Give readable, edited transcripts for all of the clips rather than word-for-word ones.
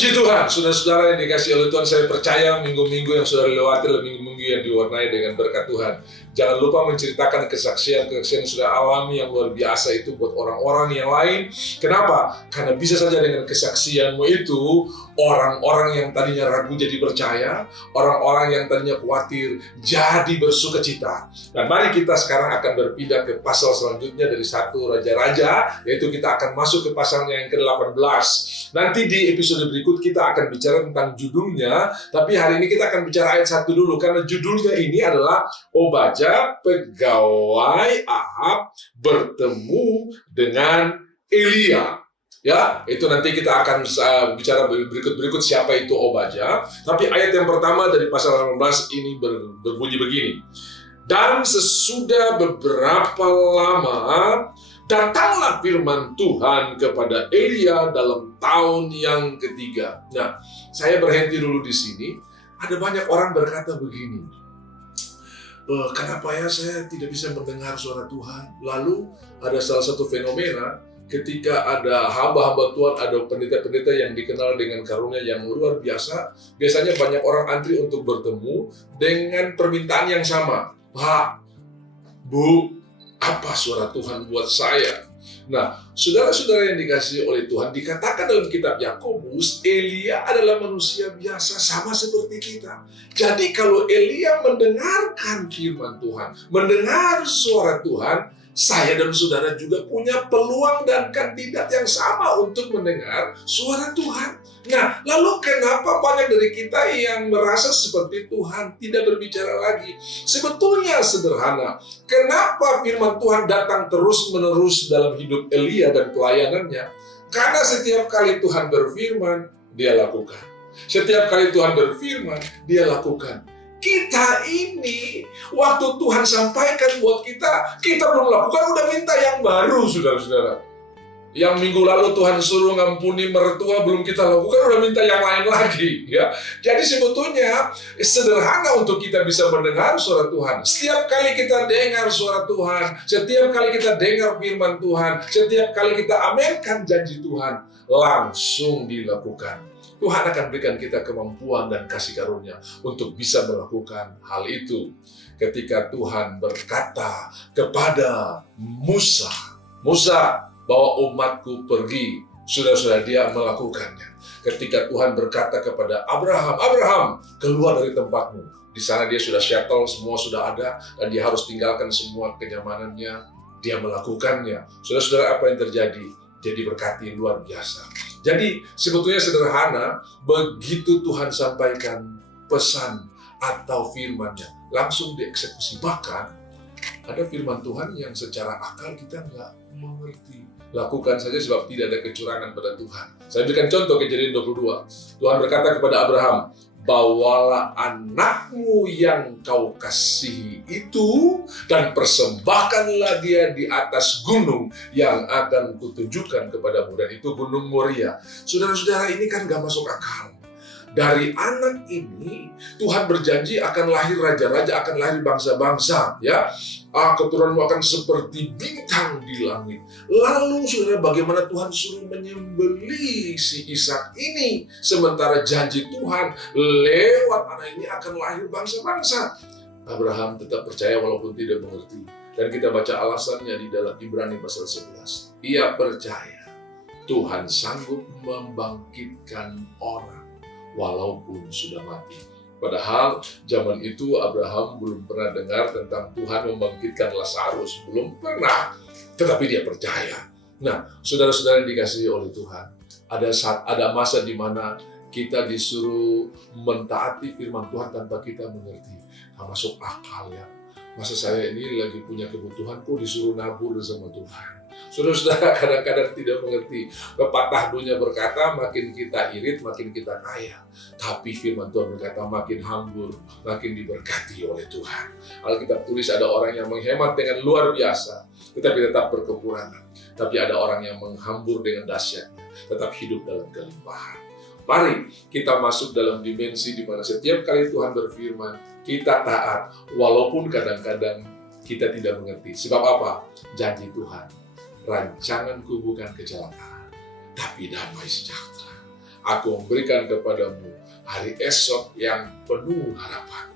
Puji Tuhan, saudara-saudara yang dikasihi oleh Tuhan, saya percaya minggu-minggu yang sudah dilewati adalah minggu-minggu yang diwarnai dengan berkat Tuhan. Jangan lupa menceritakan kesaksian-kesaksian yang sudah alami yang luar biasa itu buat orang-orang yang lain. Kenapa? Karena bisa saja dengan kesaksianmu itu, orang-orang yang tadinya ragu jadi percaya, orang-orang yang tadinya khawatir jadi bersukacita. Dan mari kita sekarang akan berpindah ke pasal selanjutnya dari 1 Raja-Raja, yaitu kita akan masuk ke pasalnya yang ke-18. Nanti di episode berikut kita akan bicara tentang judulnya, tapi hari ini kita akan bicara ayat 1 dulu, karena judulnya ini adalah Obadja, pegawai Ahab, bertemu dengan Elia. Ya, itu nanti kita akan bicara berikut siapa itu Obadja. Tapi ayat yang pertama dari pasal 18 ini berbunyi begini. Dan sesudah beberapa lama, datanglah firman Tuhan kepada Elia dalam tahun yang ketiga. Nah, saya berhenti dulu di sini. Ada banyak orang berkata begini, kenapa ya saya tidak bisa mendengar suara Tuhan? Lalu ada salah satu fenomena ketika ada hamba-hamba Tuhan, ada pendeta-pendeta yang dikenal dengan karunia yang luar biasa. Biasanya banyak orang antri untuk bertemu dengan permintaan yang sama. Pak, Bu, apa suara Tuhan buat saya? Nah, saudara-saudara yang dikasihi oleh Tuhan, dikatakan dalam kitab Yakobus, Elia adalah manusia biasa sama seperti kita. Jadi kalau Elia mendengarkan firman Tuhan, mendengar suara Tuhan, saya dan saudara juga punya peluang dan kandidat yang sama untuk mendengar suara Tuhan. Nah, lalu kenapa banyak dari kita yang merasa seperti Tuhan tidak berbicara lagi? Sebetulnya sederhana. Kenapa firman Tuhan datang terus-menerus dalam hidup Elia dan pelayanannya? Karena setiap kali Tuhan berfirman, dia lakukan. Setiap kali Tuhan berfirman, dia lakukan. Kita ini, waktu Tuhan sampaikan buat kita belum lakukan, udah minta yang baru, saudara-saudara. Yang minggu lalu Tuhan suruh ngampuni mertua, belum kita lakukan, udah minta yang lain lagi. Ya. Jadi sebetulnya sederhana untuk kita bisa mendengar suara Tuhan. Setiap kali kita dengar suara Tuhan, setiap kali kita dengar firman Tuhan, setiap kali kita amenkan janji Tuhan, langsung dilakukan. Tuhan akan berikan kita kemampuan dan kasih karunia untuk bisa melakukan hal itu. Ketika Tuhan berkata kepada Musa, bawa umatku pergi, sudah dia melakukannya. Ketika Tuhan berkata kepada Abraham, keluar dari tempatmu. Di sana dia sudah settle, semua sudah ada, dan dia harus tinggalkan semua kenyamanannya. Dia melakukannya. Saudara-saudara, apa yang terjadi? Jadi berkati luar biasa. Jadi sebetulnya sederhana, begitu Tuhan sampaikan pesan atau firman-Nya, langsung dieksekusi. Bahkan ada firman Tuhan yang secara akal kita nggak mengerti. Lakukan saja sebab tidak ada kecurangan pada Tuhan. Saya berikan contoh Kejadian 22. Tuhan berkata kepada Abraham, bawalah anakmu yang kau kasihi itu dan persembahkanlah dia di atas gunung yang akan kutunjukkan kepadamu. Dan itu Gunung Moria. Saudara-saudara, ini kan gak masuk akal. Dari anak ini Tuhan berjanji akan lahir raja-raja, akan lahir bangsa-bangsa, ya. Keturunanmu akan seperti bintang di langit. Lalu saudara, bagaimana Tuhan suruh menyembelih si Ishak ini, sementara janji Tuhan lewat anak ini akan lahir bangsa-bangsa. Abraham tetap percaya walaupun tidak mengerti. Dan kita baca alasannya di dalam Ibrani pasal 11. Ia percaya Tuhan sanggup membangkitkan orang walaupun sudah mati. Padahal zaman itu Abraham belum pernah dengar tentang Tuhan membangkitkan Lazarus, belum pernah. Tetapi dia percaya. Nah, saudara-saudara yang dikasihi oleh Tuhan, ada masa di mana kita disuruh mentaati firman Tuhan tanpa kita mengerti. Nah, masuk akal ya. Masa saya ini lagi punya kebutuhan, kok disuruh nabur sama Tuhan? Saudara-saudara kadang-kadang tidak mengerti. Pepatah dunia berkata, makin kita irit, makin kita kaya. Tapi firman Tuhan berkata, makin hambur, makin diberkati oleh Tuhan. Alkitab tulis ada orang yang menghemat dengan luar biasa, tetapi tetap berkekurangan. Tapi ada orang yang menghambur dengan dahsyatnya, tetap hidup dalam kelimpahan. Mari kita masuk dalam dimensi di mana setiap kali Tuhan berfirman, kita taat, walaupun kadang-kadang kita tidak mengerti. Sebab apa? Janji Tuhan. Rancanganku bukan kecelakaan, tapi damai sejahtera. Aku memberikan kepadamu hari esok yang penuh harapan.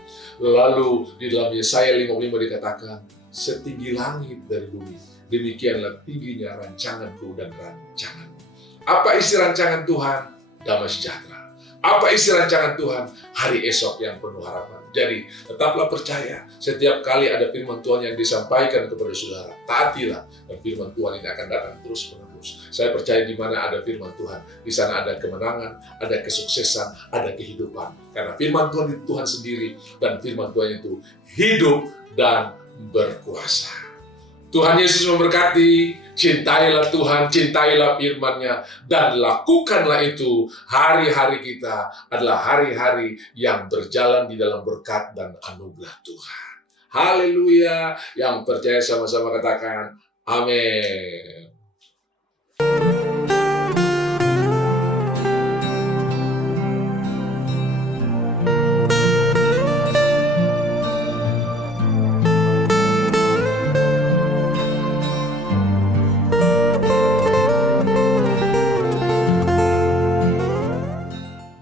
Lalu di dalam Yesaya 55 dikatakan, setinggi langit dari bumi, demikianlah tingginya rancanganku dan rancanganmu. Apa isi rancangan Tuhan? Damai sejahtera. Apa isi rancangan Tuhan? Hari esok yang penuh harapan. Jadi tetaplah percaya, setiap kali ada firman Tuhan yang disampaikan kepada saudara, taatilah, dan firman Tuhan ini akan datang terus menerus. Saya percaya di mana ada firman Tuhan, di sana ada kemenangan, ada kesuksesan, ada kehidupan. Karena firman Tuhan itu Tuhan sendiri, dan firman Tuhan itu hidup dan berkuasa. Tuhan Yesus memberkati. Cintailah Tuhan, cintailah firman-Nya, dan lakukanlah itu. Hari-hari kita adalah hari-hari yang berjalan di dalam berkat dan anugerah Tuhan. Haleluya. Yang percaya sama-sama katakan amin.